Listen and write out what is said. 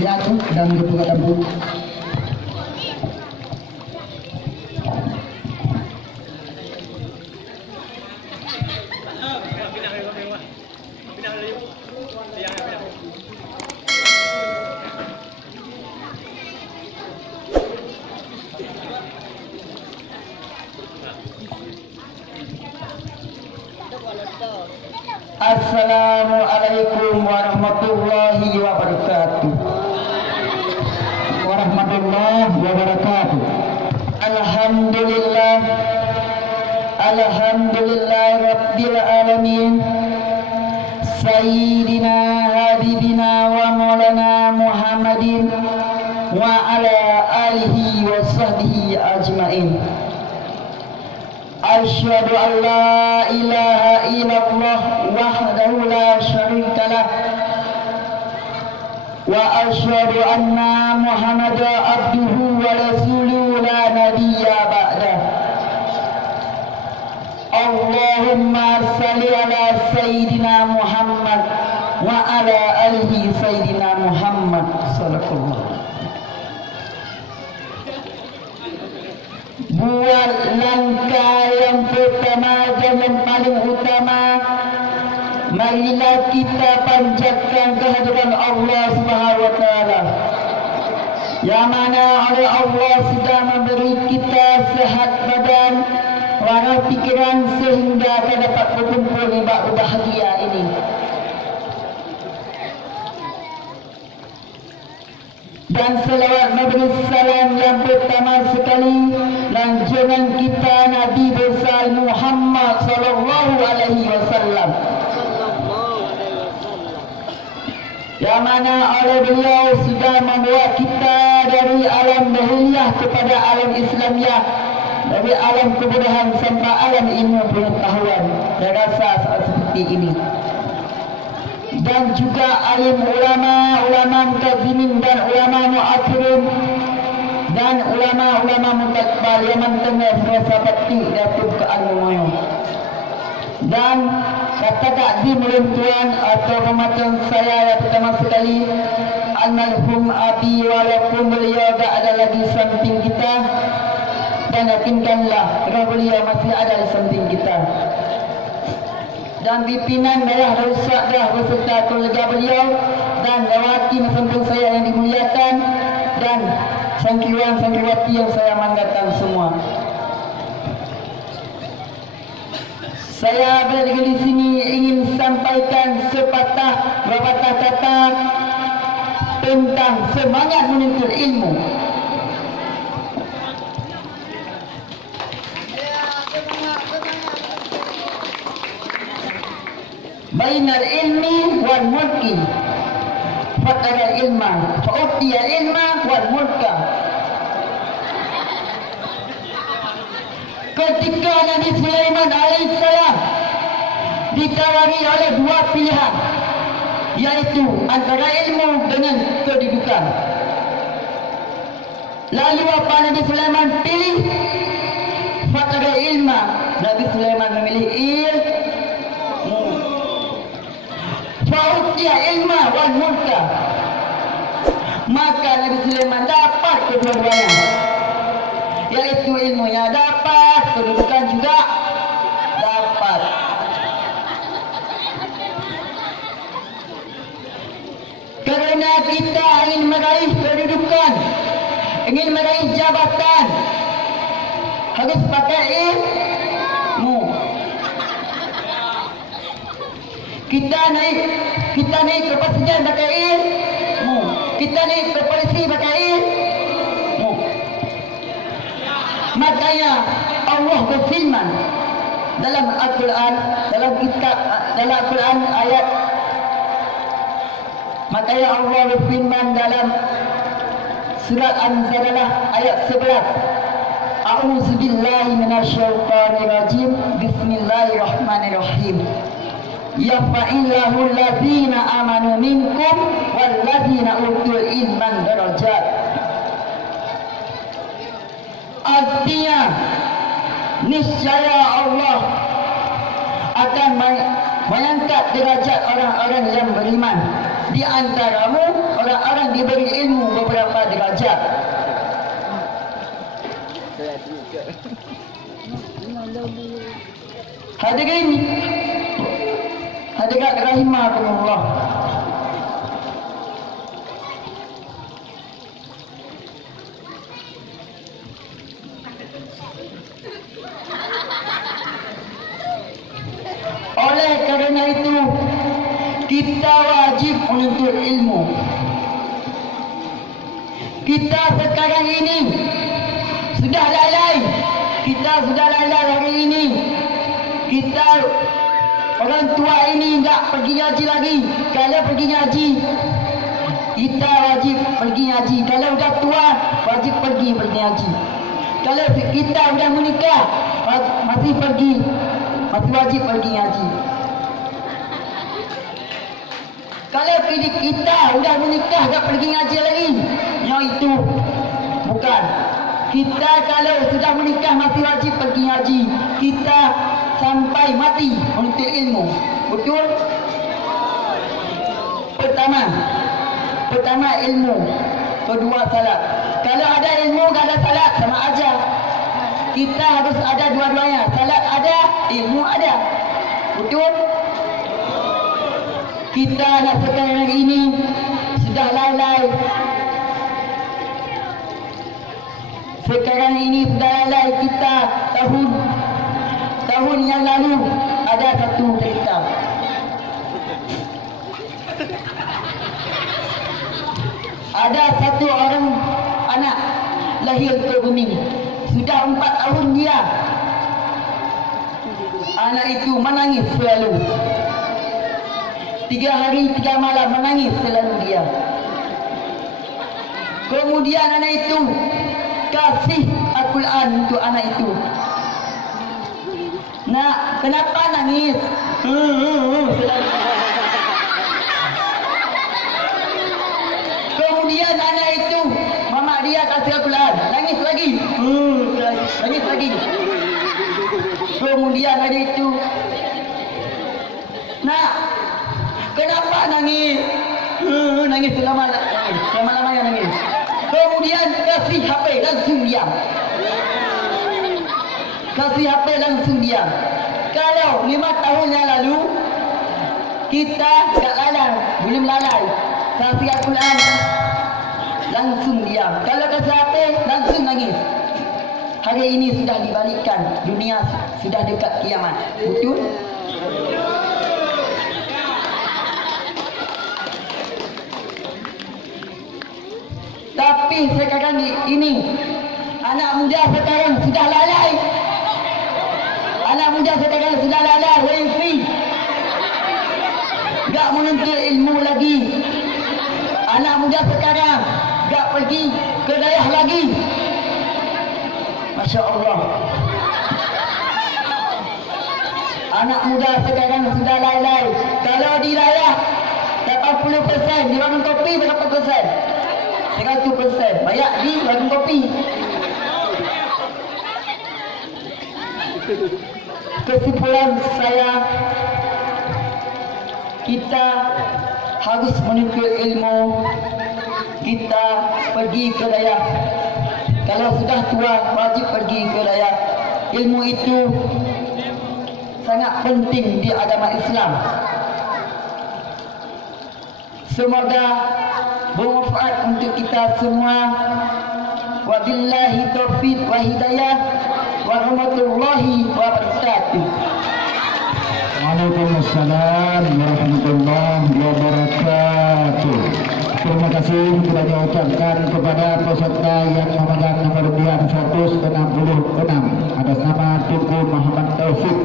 diatur dan diperadabu. Assalamualaikum warahmatullahi wabarakatuh. Warahmatullahi wabarakatuh. Alhamdulillah. Alhamdulillah Rabbil alamin. Sayyidina habibina wa maulana Muhammadin wa ala alihi wa sahbihi ajmain. Asyhadu an la ilaha illallah wahdahu la syarika lah wa asyhadu anna Muhammadan abduhu wa rasuluhu la nabiyya ba'dah. Allahumma salli ala sayyidina Muhammad wa ala alihi sayyidina Muhammad sallallahu. Buat langkah yang pertama dan yang paling utama, marilah kita panjatkan kehadiran Allah Subhanahu wa taala, yang mana oleh Allah sudah memberi kita sehat badan, waras pikiran sehingga kita dapat berkumpul di bak bahagia ini. Dan selawat memberi salam yang pertama sekali lanjutan kita Nabi besar Muhammad sallallahu alaihi wasallam, yang mana oleh beliau sudah membawa kita dari alam dahiliyah kepada alam Islamiyah, dari alam kebodohan sampai alam ilmu pengetahuan dan rasa seperti ini. Dan juga alim ulama, ulama mutazimin dan ulama muakhirin dan ulama-ulama mutakbal yang mentengah rasa bakti datuk keanumayu. Dan kata takdim tuan atau pemacang saya yang pertama sekali, almarhum abi walaupun beliau tak ada lagi samping kita, dan yakinkanlah roh beliau masih ada di samping kita. Dan pimpinan daerah rusak dah beserta keluarga beliau dan lawaki samping saya yang dimuliakan dan sangkiwan-sangkiwati yang saya mandatkan semua. Saya berada di sini ingin sampaikan sepatah berpatah kata tentang semangat menuntut ilmu. Bainal ilmi wal mulki fatara ilma fa'utiya ilma wal mulka. Ketika Nabi Sulaiman alaihissalam ditawari oleh dua pilihan, yaitu antara ilmu dengan kedudukan, lalu apa Nabi Sulaiman pilih? Fatara ilma. Nabi Sulaiman memilih ilmu. Fa'utiya ilma wal mulka. Maka Nabi Sulaiman dapat kedua-duanya, yaitu ilmunya dapat, kedudukan juga dapat. Kerana kita ingin meraih kedudukan, ingin meraih jabatan, harus pakai ilmu. Kita naik ke presiden pakai ilmu. Kita naik ke polisi pakai ilmu. Makanya Allah berfirman dalam Al-Quran, dalam Al-Quran ayat, makanya Allah berfirman dalam surat An-Zalalah ayat 11, A'udzubillahi minasyaitonirrajim, Bismillahirrahmanirrahim. Yafa'illahu alladhina amanu minkum walladhina utul ilman darajat. Artinya niscaya Allah akan mengangkat derajat orang-orang yang beriman, di antaramu orang-orang diberi ilmu beberapa derajat. Hadirin hadirat rahimakumullah. Oleh kerana itu kita wajib menuntut ilmu. Kita sekarang ini sudah lalai. Kita sudah lalai hari ini. Kita orang tua ini tak pergi ngaji lagi. Kalau pergi ngaji, kita wajib pergi ngaji. Kalau dah tua, wajib pergi ngaji. Kalau kita sudah menikah, masih wajib pergi ngaji. Kalau kita sudah menikah tak pergi ngaji lagi, yang itu bukan. Kita kalau sudah menikah masih wajib pergi ngaji. Kita sampai mati menuntut ilmu. Betul? Pertama ilmu, kedua salat. Kalau ada ilmu, tak ada salat, sama aja. Kita harus ada dua-duanya. Salat ada, ilmu ada. Betul? Kita nak sekarang ini sudah lalai. Sekarang ini sudah lalai kita. Tahun yang lalu ada satu cerita. Ada satu orang anak lahir ke bumi. Sudah 4 tahun dia. Anak itu menangis selalu. 3 hari 3 malam menangis selalu dia. Kemudian anak itu kasih Al-Quran untuk anak itu. Nak, kenapa nangis? Kemudian anak itu, mama dia kasih Al-Quran, nangis lagi. Nangis lagi. Kemudian anak itu, nak, kenapa nangis? Nangis selama-lamanya nangis. Kemudian kasih HP langsung diam. Kasih HP langsung diam. Kalau 5 tahun yang lalu kita tak lalai, belum lalai. Kasih Al-Quran langsung diam. Kalau kasih HP langsung nangis. Hari ini sudah dibalikkan. Dunia sudah dekat kiamat. Betul? Tapi sekarang ini anak muda sekarang sudah lalai. Anak muda sekarang sudah lalai, wifi. Tak menuntut ilmu lagi. Anak muda sekarang tak pergi ke dayah lagi. Masya Allah. Anak muda sekarang sudah lalai. Kalau di dayah 80%, di warung kopi berapa persen? 100%. Banyak di warung kopi. Kesimpulan saya, kita harus menuntut ilmu. Kita pergi ke dayah. Kalau sudah tua, wajib pergi ke dayah. Ilmu itu sangat penting di agama Islam. Semoga bermanfaat untuk kita semua. Wabillahi taufiq wa hidayah. Warahmatullahi wabarakatuh. Waalaikumsalam warahmatullahi wabarakatuh. Terima kasih kita ucapkan kepada peserta yang memegang nomor 266 atas nama Tunku Muhammad Taufik.